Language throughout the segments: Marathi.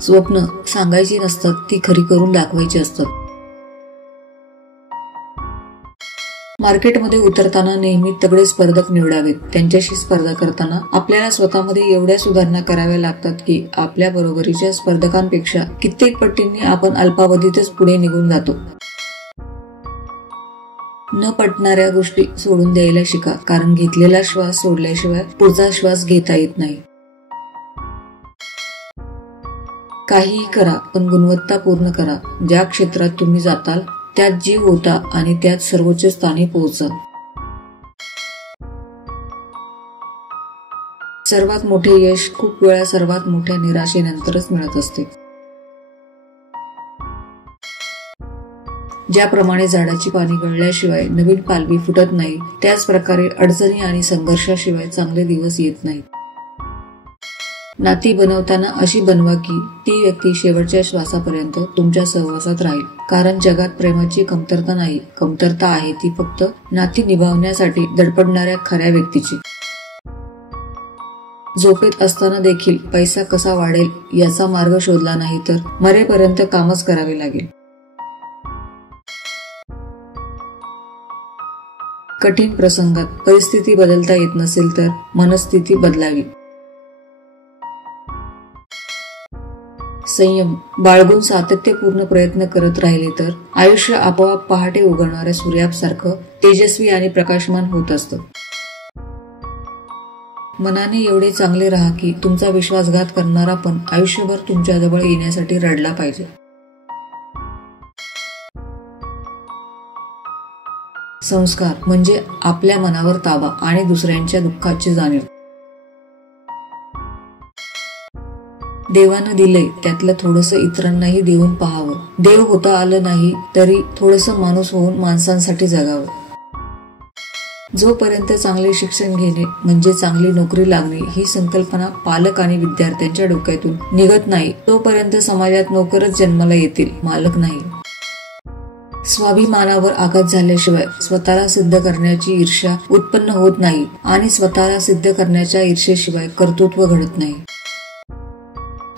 स्वप्न सांगायची नसतात, ती खरी करून दाखवायची असतात. मार्केटमध्ये उतरताना नेहमी तगडे स्पर्धक निवडावेत. त्यांच्याशी स्पर्धा करताना आपल्याला स्वतःमध्ये एवढ्या सुधारणा कराव्या लागतात की आपल्या बरोबरीच्या स्पर्धकांपेक्षा कित्येक पटींनी आपण अल्पावधीतच पुढे निघून जातो. न पटणाऱ्या गोष्टी सोडून द्यायला शिका, कारण घेतलेला श्वास सोडल्याशिवाय पुढचा श्वास घेता येत नाही. काहीही करा, पण गुणवत्ता पूर्ण करा. ज्या क्षेत्रात तुम्ही जाताल त्यात जीव ओता आणि त्यात सर्वोच्च स्थानी पोहोचाल. सर्वात मोठे यश खूप वेळा सर्वात मोठ्या निराशेनंतरच मिळत असते. ज्याप्रमाणे झाडाची पाने गळल्याशिवाय नवीन पालवी फुटत नाही, त्याच प्रकारे अडचणी आणि संघर्षाशिवाय चांगले दिवस येत नाहीत. नाती बनवताना अशी बनवा की ती व्यक्ती शेवटच्या श्वासापर्यंत तुमच्या सहवासात राहील, कारण जगात प्रेमाची कमतरता नाही. कमतरता आहे ती फक्त नाती निभावण्यासाठी धडपडणाऱ्या खऱ्या व्यक्तीची. झोपेत असताना देखील पैसा कसा वाढेल याचा मार्ग शोधला नाही तर मरेपर्यंत कामच करावे लागेल. कठीण प्रसंगात परिस्थिती बदलता येत नसेल तर मनस्थिती बदलावी. संयम बाळगून सातत्यपूर्ण प्रयत्न करत राहिले तर आयुष्य आपोआप पहाटे उगवणाऱ्या सूर्यासारखं तेजस्वी आणि प्रकाशमान होत असतं. मनाने एवढे चांगले राहा की तुमचा विश्वासघात करणारा पण आयुष्यभर तुमच्या जवळ येण्यासाठी रडला पाहिजे. संस्कार म्हणजे आपल्या मनावर ताबा आणि दुसऱ्यांच्या दुःखाची जाणीव. देवानं दिलंय त्यातलं थोडंसं इतरांनाही देऊन पाहावं. देव होता आलं नाही तरी थोडंसं माणूस होऊन माणसांसाठी जगावं. जोपर्यंत चांगले शिक्षण घेणे म्हणजे चांगली नोकरी लागणे ही संकल्पना पालक आणि विद्यार्थ्यांच्या डोक्यातून निघत नाही, तोपर्यंत समाजात नोकरच जन्माला येतील, मालक नाही. स्वाभिमानावर आघात झाल्याशिवाय स्वतःला सिद्ध करण्याची ईर्ष्या उत्पन्न होत नाही आणि स्वतःला सिद्ध करण्याच्या ईर्ष्येशिवाय कर्तृत्व घडत नाही.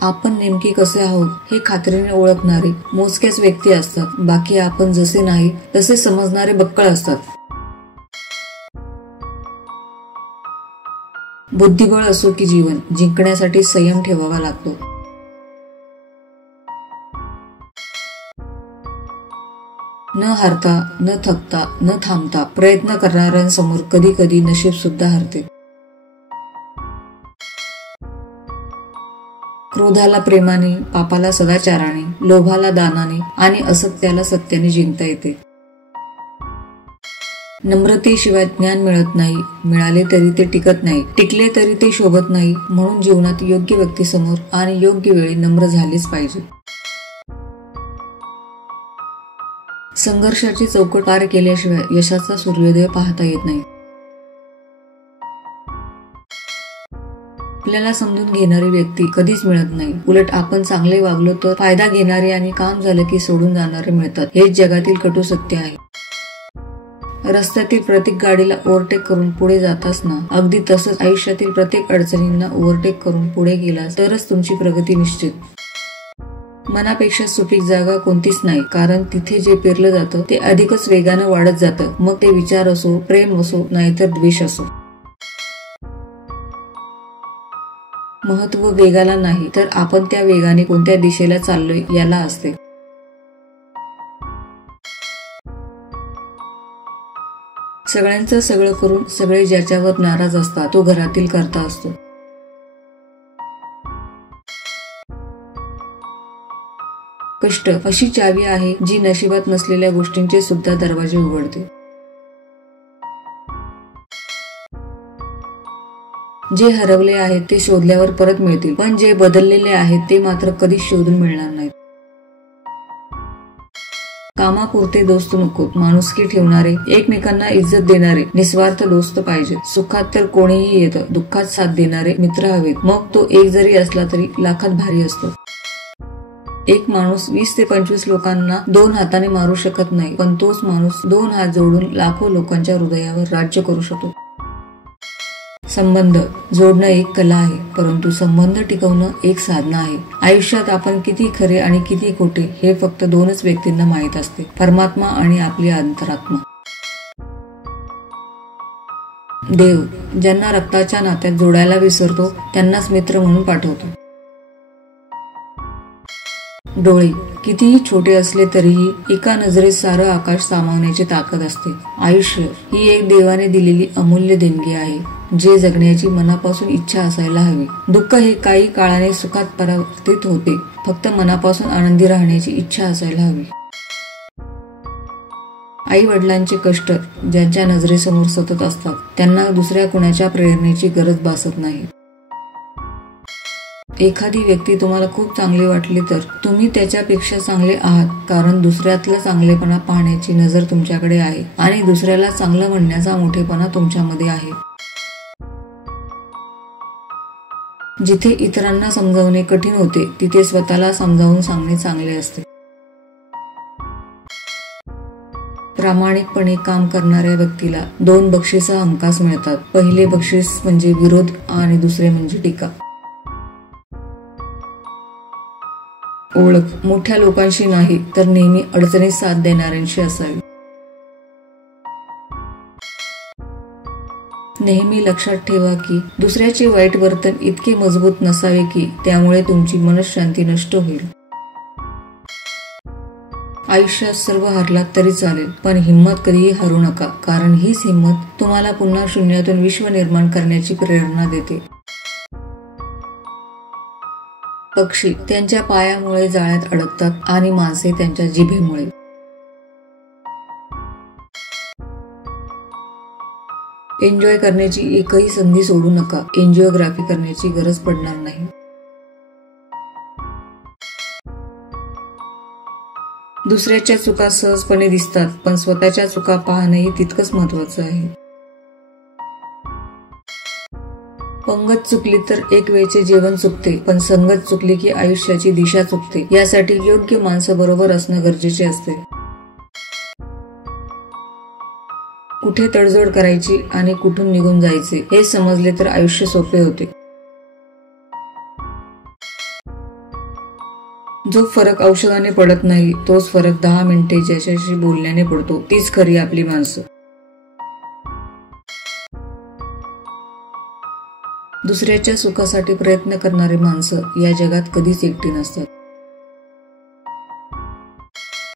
आपण नेमके कसे आहोत हे खात्रीने ओळखणारे मोजक्याच व्यक्ती असतात. बाकी आपण जसे नाही तसे समजणारे बक्कळ असतात. बुद्धिबळ असो की जीवन, जिंकण्यासाठी संयम ठेवावा लागतो. न हारता, न थकता, न थांबता प्रयत्न करणाऱ्यांसमोर कधी कधी नशीब सुद्धा हरते. क्रोधाला प्रेमाने, पापाला सदाचाराने, लोभाला दानाने आणि असत्याला सत्याने जिंकता येते. नम्रतेशिवाय ज्ञान मिळत नाही. मिळाले तरी ते टिकत नाही. टिकले तरी ते शोभत नाही. म्हणून जीवनात योग्य व्यक्तीसमोर आणि योग्य वेळी नम्र झालेच पाहिजे. संघर्षाची चौकट पार केल्याशिवाय यशाचा सूर्योदय पाहता येत नाही. आपल्याला समजून घेणारी व्यक्ती कधीच मिळत नाही. उलट आपण चांगले वागलो तर फायदा घेणारे आणि काम झालं की सोडून जाणारे मिळतात. हेच जगातील कटू सत्य आहे. रस्त्यातील प्रत्येक गाडीला ओव्हरटेक करून पुढे जाताच ना, अगदी तसंच आयुष्यातील प्रत्येक अडचणींना ओव्हरटेक करून पुढे गेला तरच तुमची प्रगती निश्चित. मनापेक्षा सुपीक जागा कोणतीच नाही, कारण तिथे जे पेरलं जातं ते अधिकच वेगानं वाढत जातं. मग ते विचार असो, प्रेम असो, नाहीतर द्वेष असो. महत्व वेगाला नाही तर आपण त्या वेगाने कोणत्या दिशेला चाललोय याला असते. सगळ्यांचं सगळं करून सगळे ज्याच्यावर नाराज असतात तो घरातील कर्ता असतो. कष्ट अशी चावी आहे जी नशिबात नसलेल्या गोष्टींचे सुद्धा दरवाजे उघडते. जे हरवले आहेत ते शोधल्यावर परत मिळतील, पण जे बदललेले आहेत ते मात्र कधीच शोधून मिळणार नाहीत. कामापुरते दोस्त नकोत, माणुसकी ठेवणारे, एकमेकांना इज्जत देणारे, निस्वार्थ दोस्त पाहिजेत. सुखात तर कोणीही येतं, दुःखात साथ देणारे मित्र हवेत. मग तो एक जरी असला तरी लाखात भारी असतो. एक माणूस 20 ते 25 लोकांना 2 हाताने मारू शकत नाही, पण तोच माणूस 2 हात जोडून लाखो लोकांच्या हृदयावर राज्य करू शकतो. संबंध जोडणं एक कला आहे, परंतु संबंध टिकवणं एक साधना आहे. आयुष्यात आपण किती खरे आणि किती खोटे हे फक्त दोनच व्यक्तींना माहीत असते, परमात्मा आणि आपली अंतरात्मा. देव ज्यांना रक्ताच्या नात्यात जोडायला विसरतो त्यांनाच मित्र म्हणून पाठवतो. डोळे कितीही छोटे असले तरीही एका नजरेत सारं आकाश सामावण्याची ताकद असते. आयुष्य ही एक देवाने दिलेली अमूल्य देणगी आहे, जे जगण्याची मनापासून इच्छा असायला हवी. दुःख हे काही काळाने सुखात परावर्तित होते, फक्त मनापासून आनंदी राहण्याची इच्छा असायला हवी. आई वडिलांचे कष्ट ज्यांच्या नजरेसमोर सतत असतात त्यांना दुसऱ्या कुणाच्या प्रेरणेची गरज भासत नाही. एखादी व्यक्ती तुम्हाला खूप चांगली वाटली तर तुम्ही त्याच्यापेक्षा चांगले आहात, कारण दुसऱ्यातला चांगलेपणा पाहण्याची नजर तुमच्याकडे आहे आणि दुसऱ्याला चांगलं म्हणण्याचा मोठेपणा तुमच्यामध्ये आहे. जिथे इतरांना समजावणे कठीण होते तिथे स्वतःला समजावून सांगणे चांगले असते. प्रामाणिकपणे काम करणाऱ्या व्यक्तीला 2 बक्षीस हमखास मिळतात. पहिले बक्षीस म्हणजे विरोध आणि दुसरे म्हणजे टीका. ओळख मोठ्या लोकांशी नाही तर नेहमी अडचणीत साथ देणाऱ्यांशी असावी. नेहमी लक्षात ठेवा की दुसऱ्याचे वाईट वर्तन इतके मजबूत नसावे की त्यामुळे तुमची मनःशांती नष्ट होईल. आयुष्यात सर्व हरलात तरी चालेल, पण हिंमत कधीही हरू नका, कारण हीच हिंमत तुम्हाला पुन्हा शून्यातून विश्व निर्माण करण्याची प्रेरणा देते. पक्षी त्यांच्या पायामुळे जाळ्यात अडकतात आणि माणसे त्यांच्या जिभेमुळे. एन्जॉय करण्याची एकही संधी सोडू नका. एन्जिओग्राफी करण्याची गरज पडणार नाही. दुसऱ्याच्या चुका सहजपणे दिसतात, पण स्वतःच्या चुका पाहणंही तितकंच महत्वाचं आहे. पंगत चुकली तर एक वेळचे जेवण चुकते, पण संगत चुकली की आयुष्याची दिशा चुकते. यासाठी योग्य माणसं बरोबर असणं गरजेचे असते. कुठे तडजोड करायची आणि कुठून निघून जायचे हे समजले तर आयुष्य सोपे होते. जो फरक औषधाने पडत नाही तोच फरक 10 मिनिटे ज्याच्याशी बोलण्याने पडतो, तीच खरी आपली माणसं. दुसऱ्याच्या सुखासाठी प्रयत्न करणारी माणसं या जगात कधीच एकटी नसतात.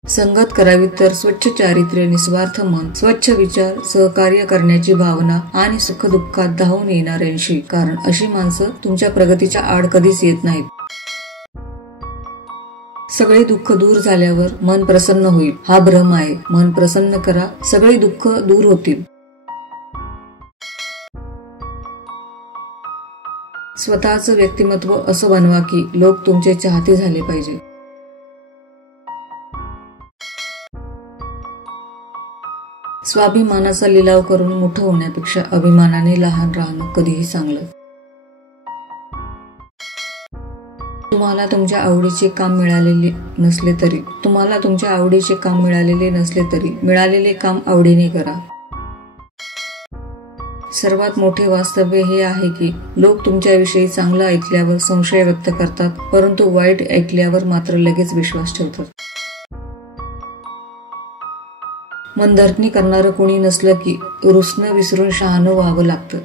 संगत करावी तर स्वच्छ चारित्र्य, निस्वार्थ मन, स्वच्छ विचार, सहकार्य करण्याची भावना आणि सुखदुःखात धावून येणाऱ्यांशी, कारण अशी माणसं तुमच्या प्रगतीच्या आड कधीच येत नाहीत. सगळे दुःख दूर झाल्यावर मन प्रसन्न होईल हा भ्रम आहे. मन प्रसन्न करा, सगळे दुःख दूर होतील. स्वतःचं व्यक्तिमत्व असं बनवा की लोक तुमचे चाहते झाले पाहिजे. स्वाभिमानाचा लिलाव करून मोठं होण्यापेक्षा अभिमानाने लहान राहणं कधीही चांगलं. तुम्हाला तुमच्या आवडीचे काम मिळालेले नसले तरी मिळालेले काम आवडीने करा. सर्वात मोठे वास्तव्य हे आहे की लोक तुमच्याविषयी चांगलं ऐकल्यावर संशय व्यक्त करतात, परंतु वाईट ऐकल्यावर मात्र लगेच विश्वास ठेवतात. मनधरणी करणारं कोणी नसलं की रुसणं विसरून शहाणं व्हावं लागतं.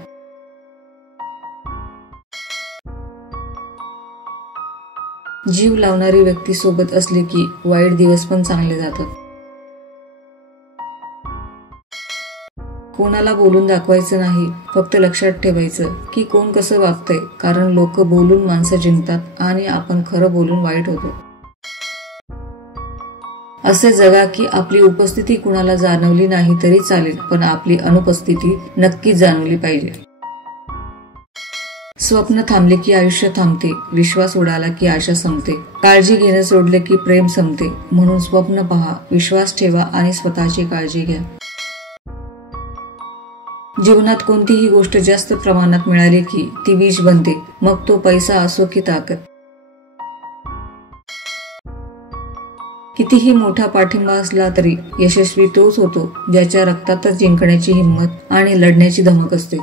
जीव लावणारी व्यक्ती सोबत असली की वाईट दिवस पण चांगले जातात. कोणाला बोलून दाखवायचं नाही, फक्त लक्षात ठेवायचं की कोण कसं वागतंय, कारण लोक बोलून माणसं जिंकतात आणि आपण खरं बोलून वाईट होतो. असे जगा की आपली उपस्थिती कुणाला जाणवली नाही तरी चालेल, पण आपली अनुपस्थिती नक्कीच जाणवली पाहिजे. स्वप्न थांबले की आयुष्य थांबते, विश्वास उडाला की आशा संपते, काळजी घेणं सोडले की प्रेम संपते. म्हणून स्वप्न पहा, विश्वास ठेवा आणि स्वतःची काळजी घ्या. जीवनात कोणतीही गोष्ट जास्त प्रमाणात मिळाली की ती विष बनते, मग तो पैसा असो की ताकद. कितीही मोठा पाठिंबा असला तरी यशस्वी तोच होतो ज्याच्या रक्तातच जिंकण्याची हिंमत आणि लढण्याची धमक असते.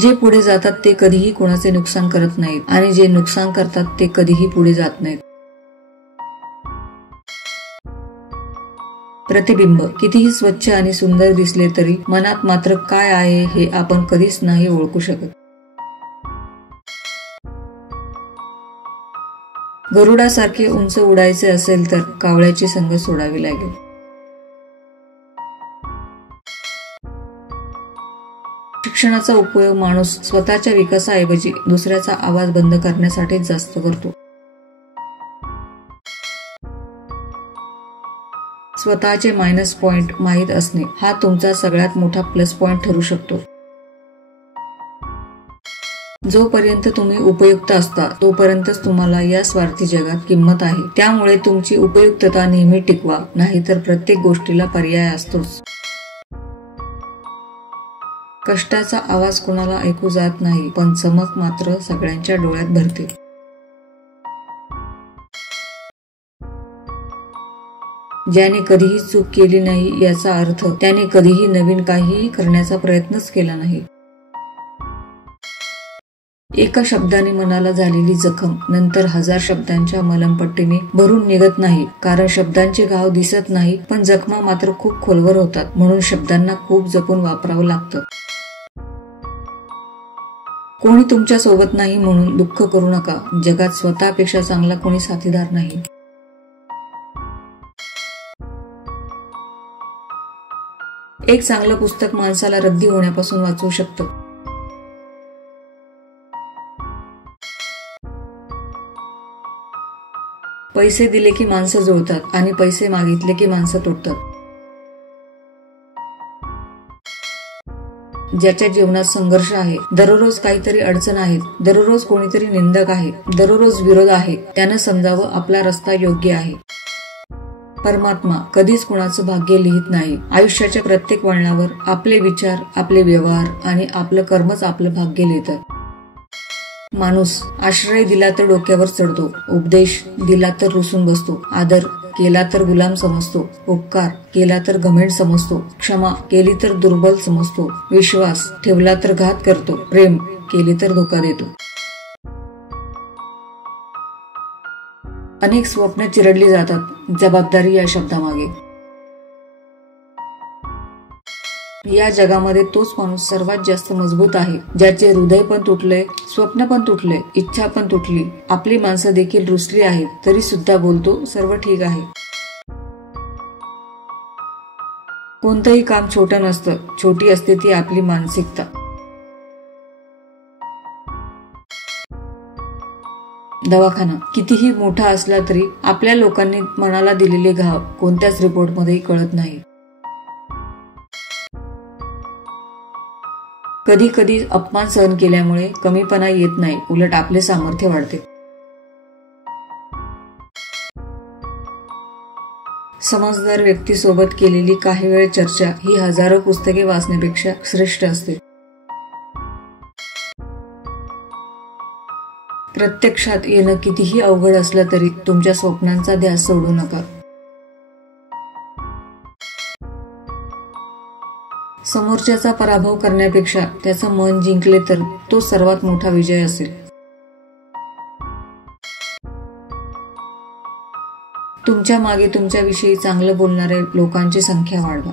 जे पुढे जातात ते कधीही कोणाचे नुकसान करत नाहीत आणि जे नुकसान करतात ते कधीही पुढे जात नाहीत. प्रतिबिंब कितीही स्वच्छ आणि सुंदर दिसले तरी मनात मात्र काय आहे हे आपण कधीच नाही ओळखू शकत. गरुडासारखे उंच उडायचे असेल तर कावळ्याची संग सोडावी लागेल. शिक्षणाचा उपयोग माणूस स्वतःच्या विकासाऐवजी दुसऱ्याचा आवाज बंद करण्यासाठीच जास्त करतो. स्वतःचे मायनस पॉइंट माहीत असणे हा तुमचा सगळ्यात मोठा प्लस पॉइंट ठरू शकतो. जोपर्यंत तुम्ही उपयुक्त असता तोपर्यंतच तुम्हाला या स्वार्थी जगात किंमत आहे. त्यामुळे तुमची उपयुक्तता नेहमी टिकवा, नाहीतर प्रत्येक गोष्टीला पर्याय असतोच. कष्टाचा आवाज कोणाला ऐकू जात नाही, पण चमक मात्र सगळ्यांच्या डोळ्यात भरते. ज्याने कधीही चूक केली नाही याचा अर्थ त्याने कधीही नवीन काहीही करण्याचा प्रयत्नच केला नाही. एका शब्दाने मनाला झालेली जखम नंतर 1000 शब्दांच्या मलमपट्टीने भरून निघत नाही, कारण शब्दांचे घाव दिसत नाही पण जखमा मात्र खूप खोलवर होतात. म्हणून शब्दांना खूप जपून वापरावं लागतं. कोणी तुमच्या सोबत नाही म्हणून दुःख करू नका. जगात स्वतःपेक्षा चांगला कोणी साथीदार नाही. एक चांगलं पुस्तक माणसाला रद्दी होण्यापासून वाचवू शकतं. पैसे दिले की माणसं जुळतात आणि पैसे मागितले की माणसं तुटतात. ज्याच्या जीवनात संघर्ष आहे, दररोज काहीतरी अडचण आहे, दररोज कोणीतरी निंदक आहे, दररोज विरोध आहे, त्यानं समजावं आपला रस्ता योग्य आहे. परमात्मा कधीच कुणाचं भाग्य लिहित नाही. आयुष्याच्या प्रत्येक वळणावर आपले विचार, आपले व्यवहार आणि आपलं कर्मच आपलं भाग्य लिहितात. माणूस आश्रय दिला तर डोक्यावर चढतो, उपदेश दिला तर रुसून बसतो, आदर केला तर गुलाम समजतो, उपकार केला तर घमेंड समजतो, क्षमा केली तर दुर्बल समजतो, विश्वास ठेवला तर घात करतो, प्रेम केले तर धोका देतो. अनेक स्वप्न चिरडली जातात जबाबदारी या शब्दामागे. या जगामध्ये तोच माणूस सर्वात जास्त मजबूत आहे, ज्याचे हृदय पण तुटले, स्वप्न पण तुटले, इच्छा पण तुटली, आपली माणसं देखील रुसली आहेत, तरी सुद्धा बोलतो सर्व ठीक आहे. कोणतंही काम छोटं नसतं, छोटी असते ती आपली मानसिकता. दवाखाना कितीही मोठा असला तरी आपल्या लोकांनी मनाला दिलेले घाव कोणत्याच रिपोर्टमध्येही कळत नाही. कधी कधी अपमान सहन केल्यामुळे कमीपणा येत नाही, उलट आपले सामर्थ्य वाढते. समजदार व्यक्तीसोबत केलेली काही वेळ चर्चा ही हजारो पुस्तके वाचण्यापेक्षा श्रेष्ठ असते. प्रत्यक्षात येणं कितीही अवघड असलं तरी तुमच्या स्वप्नांचा ध्यास सोडू नका. समोरच्याचा पराभव करण्यापेक्षा त्याचं मन जिंकले तर तो सर्वात मोठा विजय असेल. तुमच्या मागे तुमच्याविषयी चांगलं बोलणाऱ्या लोकांची संख्या वाढवा.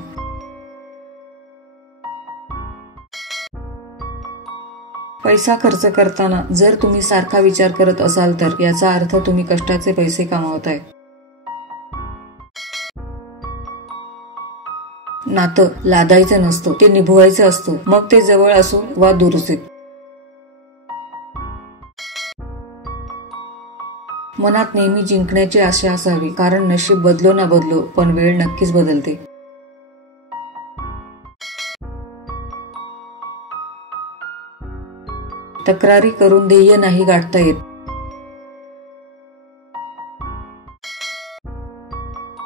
पैसा खर्च करताना जर तुम्ही सारखा विचार करत असाल तर याचा अर्थ तुम्ही कष्टाचे पैसे कमावताय. नातं लादायचं नसतं, ते निभवायचं असतं, मग ते जवळ असो वा दूरचे. मनात नेहमी जिंकण्याची आशा असावी, कारण नशीब बदलो ना बदलो पण वेळ नक्कीच बदलते. तक्रारी करून ध्येय नाही गाठता येत.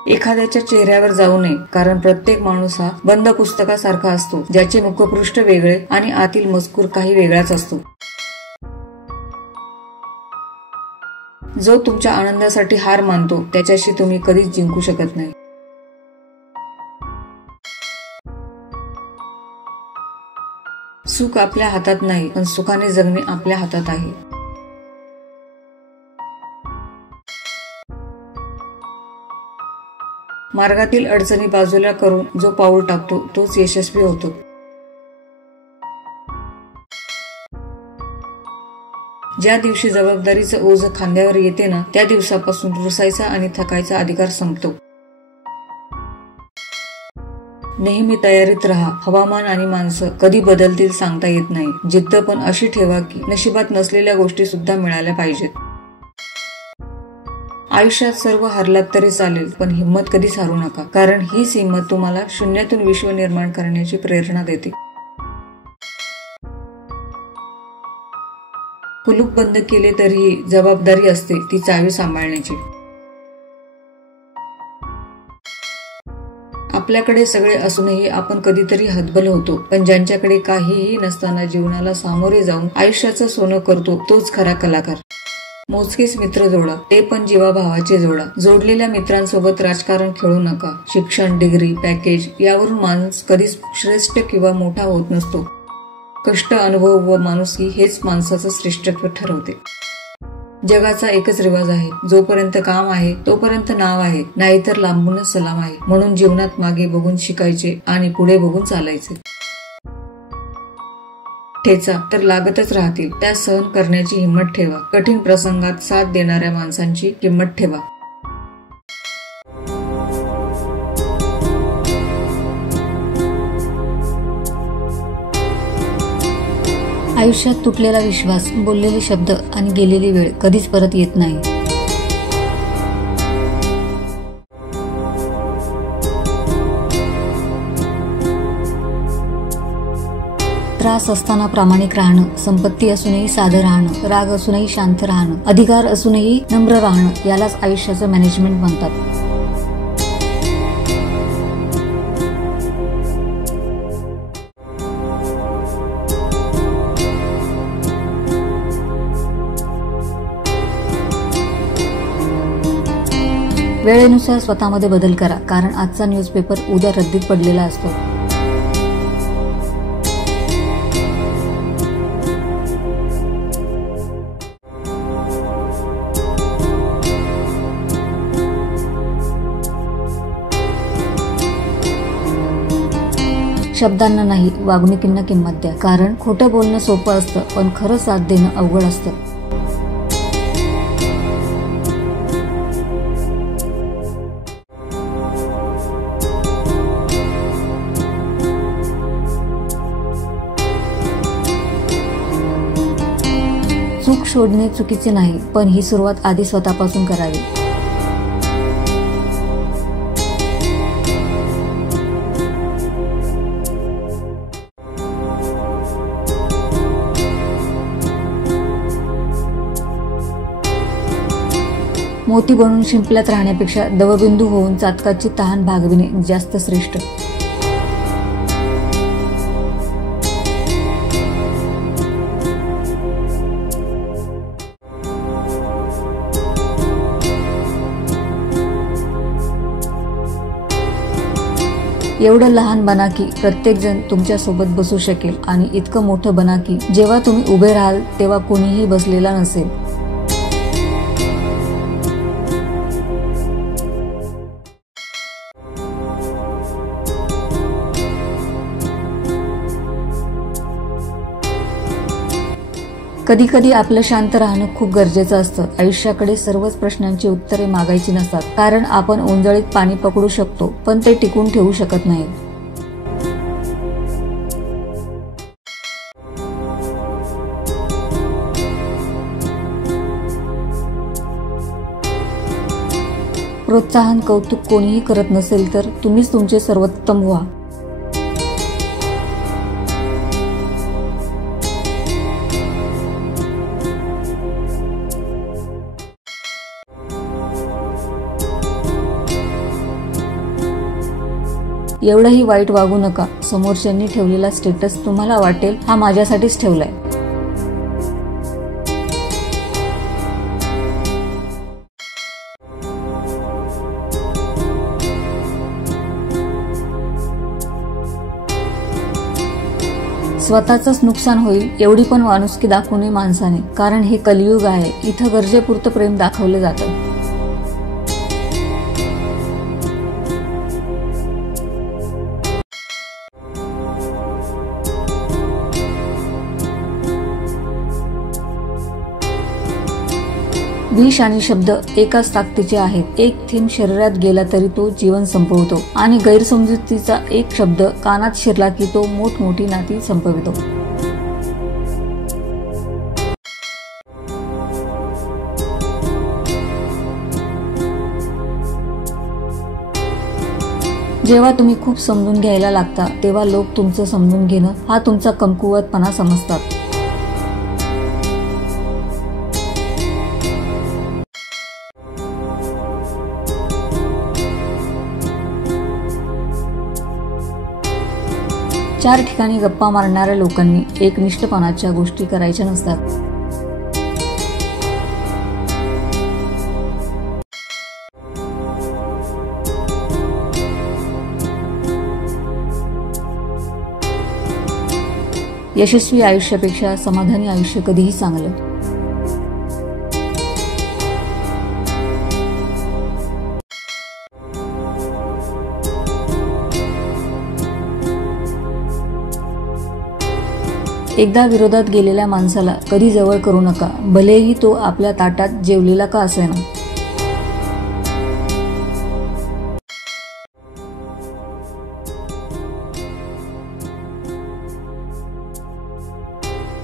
एखाद्याच्या चेहऱ्यावर जाऊ नये, कारण प्रत्येक माणूस हा बंद पुस्तकासारखा असतो, ज्याचे मुखपृष्ठ वेगळे आणि आतील मजकूर काही वेगळाच असतो. जो तुमच्या आनंदासाठी हार मानतो त्याच्याशी तुम्ही कधीच जिंकू शकत नाही. सुख आपल्या हातात नाही, पण सुखाने जगणे आपल्या हातात आहे. मार्गातील अडचणी बाजूला करून जो पाऊल टाकतो तोच यशस्वी होतो. ज्या दिवशी जबाबदारीचं ओझ खांद्यावर येते ना, त्या दिवसापासून रुसायचा आणि थकायचा अधिकार संपतो. नेहमी तयारीत राहा. हवामान आणि माणसं कधी बदलतील सांगता येत नाही. जिद्द पण अशी ठेवा की नशिबात नसलेल्या गोष्टी सुद्धा मिळाल्या पाहिजेत. आयुष्यात सर्व हरलात तरी चालेल, पण हिंमत कधीच हारू नका, कारण हीच हिंमत तुम्हाला शून्यातून विश्व निर्माण करण्याची प्रेरणा देते. कुलूप बंद केले तरीही जबाबदारी असते ती चावी सांभाळण्याची. आपल्याकडे सगळे असूनही आपण कधीतरी हतबल होतो, पण ज्यांच्याकडे काहीही नसताना जीवनाला सामोरे जाऊन आयुष्याचं सोनं करतो तोच खरा कलाकार. मोजकेच मित्र जोडा, ते पण जीवाभावाचे जोडा. जोडलेल्या मित्रांसोबत राजकारण खेळू नका. शिक्षण, डिग्री, पॅकेज यावरून माणूस कधीच श्रेष्ठ किंवा मोठा होत नसतो. कष्ट, अनुभव व माणुसकी हेच माणसाचं श्रेष्ठत्व ठरवते. जगाचा एकच रिवाज आहे, जोपर्यंत काम आहे तोपर्यंत नाव आहे, नाहीतर लांबूनच सलाम आहे. म्हणून जीवनात मागे बघून शिकायचे आणि पुढे बघून चालायचे. ठेचा तर लागतच राहतील, त्या सहन करण्याची हिंमत ठेवा. कठीण प्रसंगात साथ देणाऱ्या माणसांची किंमत ठेवा. आयुष्यात तुटलेला विश्वास, बोललेले शब्द आणि गेलेली वेळ कधीच परत येत नाही. त्रास असताना प्रामाणिक राहणं, संपत्ती असूनही साधं राहणं, राग असूनही शांत राहणं, अधिकार असूनही नम्र राहणं यालाच आयुष्याचं मॅनेजमेंट म्हणतात. वेळेनुसार स्वतःमध्ये बदल करा, कारण आजचा न्यूजपेपर उद्या रद्दीत पडलेला असतो. शब्दांना नाही, वागणुकींना किंमत द्या, कारण खोटं बोलणं सोपं असतं, पण खरं साथ देणं अवघड असतं. चूक शोधणे चुकीचे नाही, पण ही सुरुवात आधी स्वतःपासून करावी. मोती बनून शिंपल्यात राहण्यापेक्षा दवबिंदू होऊन चातकाची तहान भागविणे जास्त श्रेष्ठ. एवढं लहान बना की प्रत्येक जण तुमच्या सोबत बसू शकेल, आणि इतकं मोठं बना की जेव्हा तुम्ही उभे राहाल तेव्हा कोणीही बसलेला नसेल. कधी कधी आपलं शांत राहणं खूप गरजेचं असतं. आयुष्याकडे सर्वच प्रश्नांची उत्तरे मागायची नसतात, कारण आपण ओंजळीत पाणी पकडू शकतो, पण ते टिकून ठेवू शकत नाही. प्रोत्साहन, कौतुक कोणीही करत नसेल तर तुम्हीच तुमचे सर्वोत्तम व्हा. एवढंही वाईट वागू नका. समोरच्यांनी ठेवलेला स्टेटस तुम्हाला वाटेल हा माझ्यासाठीच ठेवलाय. स्वतःच नुकसान होईल एवढी पण माणुसकी दाखवू नये माणसाने, कारण हे कलियुग आहे. इथं गरजेपुरतं प्रेम दाखवलं जातं. विष आणि शब्द एकाच ताकदीचे आहेत. एक थेंब शरीरात गेला तरी तो जीवन संपवतो आणि गैरसमजुतीचा एक शब्द कानात शिरला की तो मोठमोठी नाती संपवितो. जेव्हा तुम्ही खूप समजून घ्यायला लागता तेव्हा लोक तुमचं समजून घेणं हा तुमचा कमकुवतपणा समजतात. चार ठिकाणी गप्पा मारणाऱ्या लोकांनी एकनिष्ठपणाच्या गोष्टी करायच्या नसतात. यशस्वी आयुष्यापेक्षा समाधानी आयुष्य कधीही चांगलं. एकदा विरोधात गेलेल्या माणसाला कधी जवळ करू नका, भलेही तो आपल्या ताटात जेवलेला का असेना.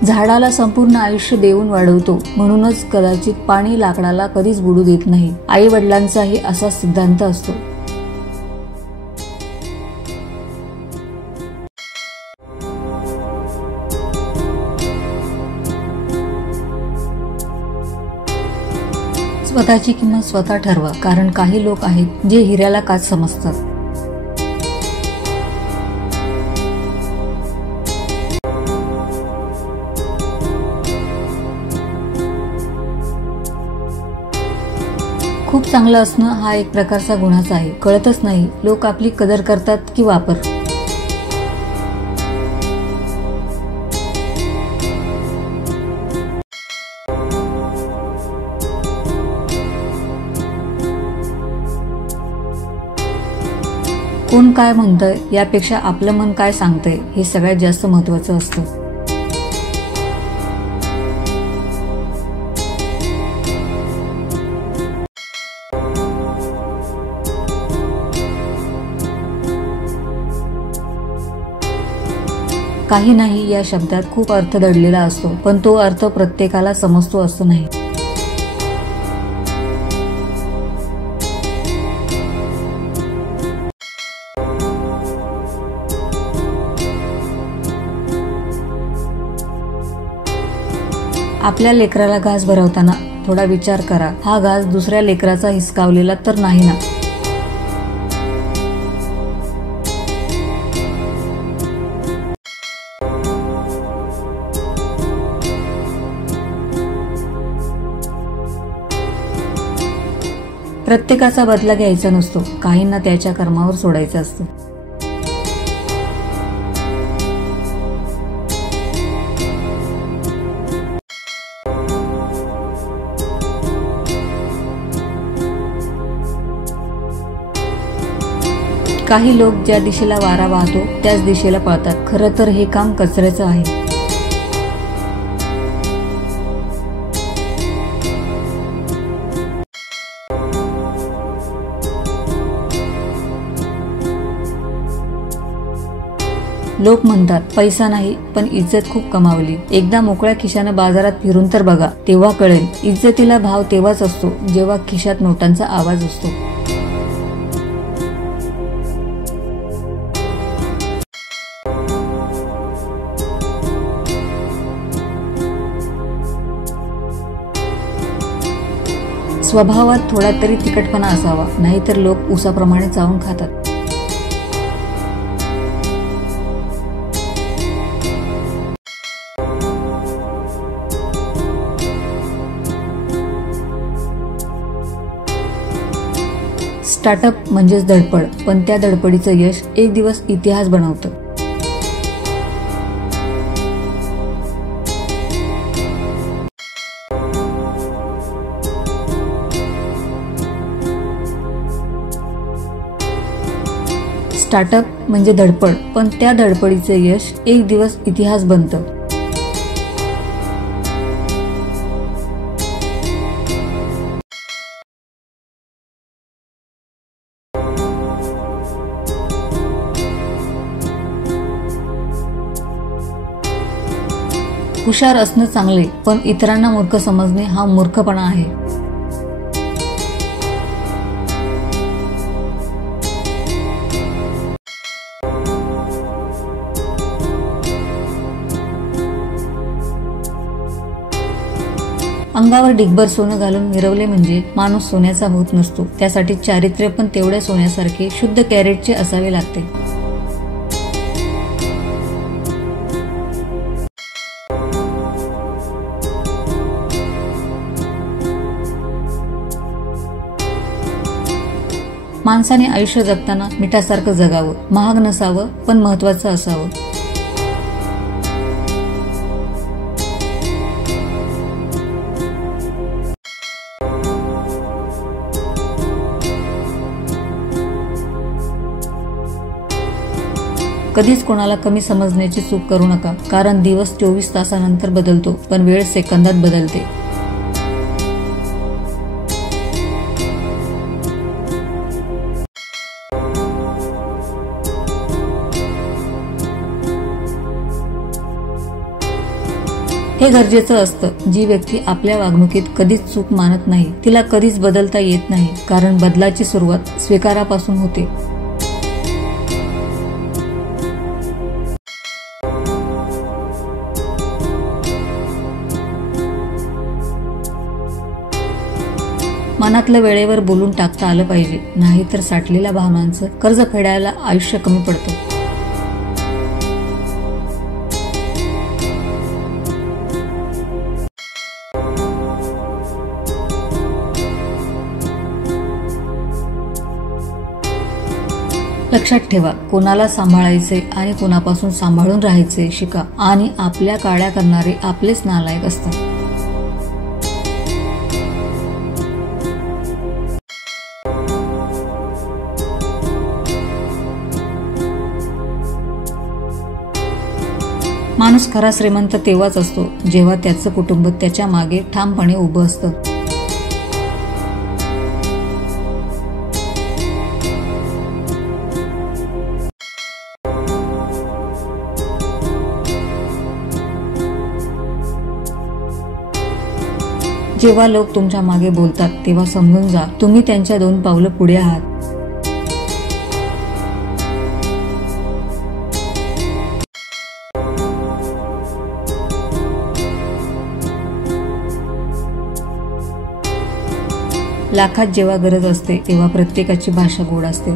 झाडाला संपूर्ण आयुष्य देऊन वाढवतो, म्हणूनच कदाचित पाणी लाकडाला कधीच बुडू देत नाही. आई वडिलांचाही असा सिद्धांत असतो. स्वतःची किंमत स्वतः ठरवा, कारण काही लोक आहेत जे हिऱ्याला काच समजतात. खूप चांगलं असणं हा एक प्रकारचा गुन्हाच आहे. कळतच नाही लोक आपली कदर करतात की वापर. कोण काय म्हणतंय यापेक्षा आपलं मन काय सांगतंय हे सगळ्यात जास्त महत्वाचं असतं. काही नाही या शब्दात खूप अर्थ दडलेला असतो, पण तो अर्थ प्रत्येकाला समजतो असं नाही. आपल्या लेकराला घास भरवताना थोडा विचार करा, हा घास दुसऱ्या लेकराचा हिसकावलेला तर नाही ना. प्रत्येकाचा बदला घ्यायचा नसतो, काहींना त्याच्या कर्मावर सोडायचं असतं. काही लोक ज्या दिशेला वारा वाहतो त्याच दिशेला पळतात. खरं तर हे काम कचऱ्याचं आहे. लोक म्हणतात पैसा नाही पण इज्जत खूप कमावली. एकदा मोकळ्या खिशानं बाजारात फिरून तर बघा, तेव्हा कळेल इज्जतीला भाव तेव्हाच असतो जेव्हा खिशात नोटांचा आवाज असतो. स्वभावात थोडा तरी तिखटपणा असावा, नाहीतर लोक उसाप्रमाणे चावून खातात. स्टार्टअप म्हणजेच धडपड, पण त्या धडपडीचं यश एक दिवस इतिहास बनवतं. स्टार्टअप म्हणजे धडपड, पण त्या धडपडीचे यश एक दिवस इतिहास बनतं. हुशार असणं चांगले, पण इतरांना मूर्ख समजणे हा मूर्खपणा आहे. अंगावर डिगभर सोनं घालून मिरवले म्हणजे माणूस सोन्याचा होत नसतो. त्यासाठी चारित्र्य पण तेवढ्या सोन्यासारखे शुद्ध कॅरेटचे असावे लागते. माणसाने आयुष्य जगताना मिठासारखं जगावं, महाग नसावं पण महत्वाचं असावं. कधीच कोणाला कमी समजण्याची चूक करू नका, कारण दिवस 24 तासानंतर बदलतो, पण वेळ सेकंदात बदलते. हे गरजेचं असतं. जी व्यक्ती आपल्या वागणुकीत कधीच चूक मानत नाही तिला कधीच बदलता येत नाही, कारण बदलाची सुरुवात स्वीकारापासून होते. मनातलं वेळेवर बोलून टाकता आलं पाहिजे, नाहीतर साठलेल्या भावनांचं कर्ज फेडायला आयुष्य कमी पडतं. लक्षात ठेवा, कोणाला सांभाळायचे आणि कोणापासून सांभाळून राहायचे शिका, आणि आपल्या काळ्या करणारे आपलेच नालायक असतात. माणूस खरा श्रीमंत तेव्हाच असतो जेव्हा त्याचं कुटुंब त्याच्या मागे ठामपणे उभं असतं. जेव्हा लोक तुमच्या मागे बोलतात तेव्हा समजून जा, तुम्ही त्यांच्या 2 पावलं पुढे आहात. लाखात जेव्हा गरज असते तेव्हा प्रत्येकाची भाषा गोड असते.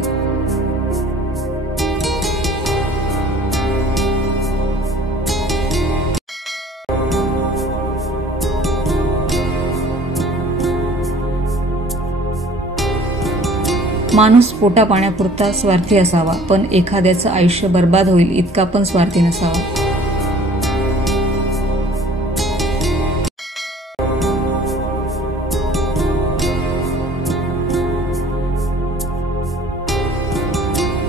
माणूस पोटा पाण्यापुरता स्वार्थी असावा, पण एखाद्याचं आयुष्य बर्बाद होईल इतका पण स्वार्थी नसावा.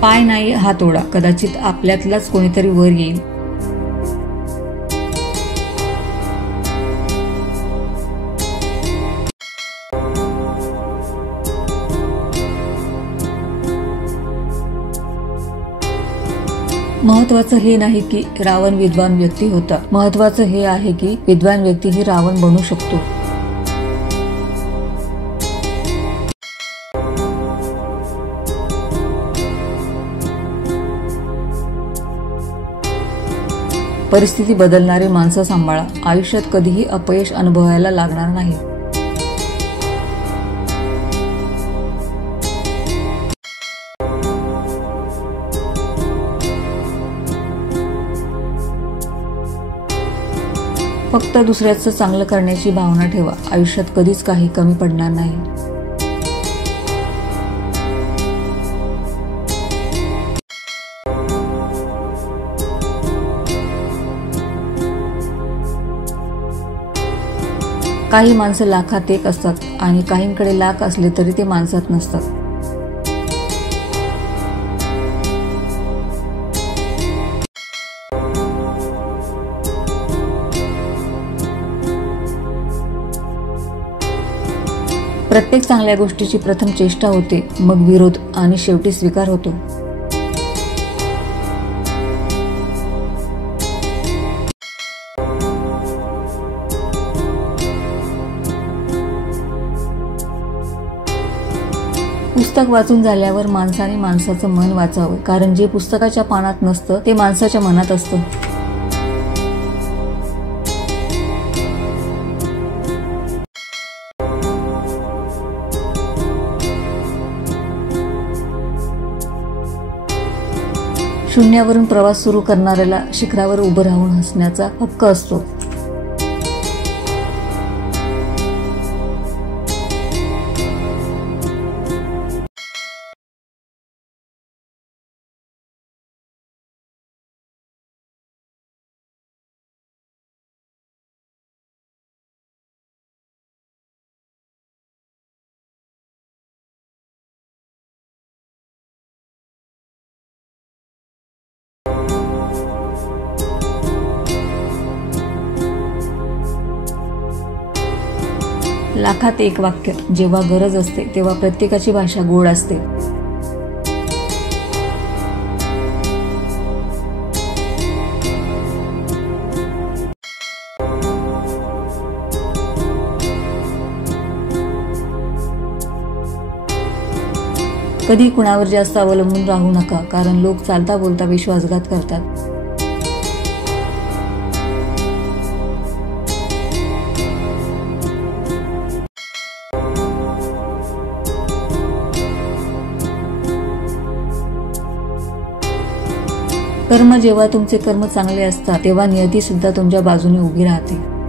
पाय नाही हात ओढा, कदाचित आपल्यातलाच कोणीतरी वर येईल. महत्वाचं हे नाही की रावण विद्वान व्यक्ती होता, महत्वाचं हे आहे की विद्वान व्यक्तीही रावण बनू शकतो. परिस्थिती बदलणारी माणसं सांभाळा, आयुष्यात कधीही अपयश अनुभवायला लागणार नाही. फक्त दुसऱ्याचं चांगलं करण्याची भावना ठेवा, आयुष्यात कधीच काही कमी पडणार नाही. काही माणसं लाखात एक असतात आणि काहींकडे लाख असले तरी ते माणसात नसतात. प्रत्येक चांगल्या गोष्टीची प्रथम चेष्टा होते, मग विरोध आणि शेवटी स्वीकार होतो. पुस्तक वाचून झाल्यावर माणसाने माणसाचं मन वाचावं, कारण जे पुस्तकाच्या पानात नसतं ते माणसाच्या मनात असतं. शून्यावरून प्रवास सुरू करणाऱ्याला शिखरावर उभं राहून हसण्याचा हक्क असतो. लाखात एक वाक्य. जेव्हा गरज असते तेव्हा प्रत्येकाची भाषा गोड असते. कधी कुणावर जास्त अवलंबून राहू नका, कारण लोक चालता बोलता विश्वासघात करतात. कर्म. जेव्हा तुमचे कर्म चांगले असतात तेव्हा नियती सुद्धा तुमच्या बाजूने उभी राहते.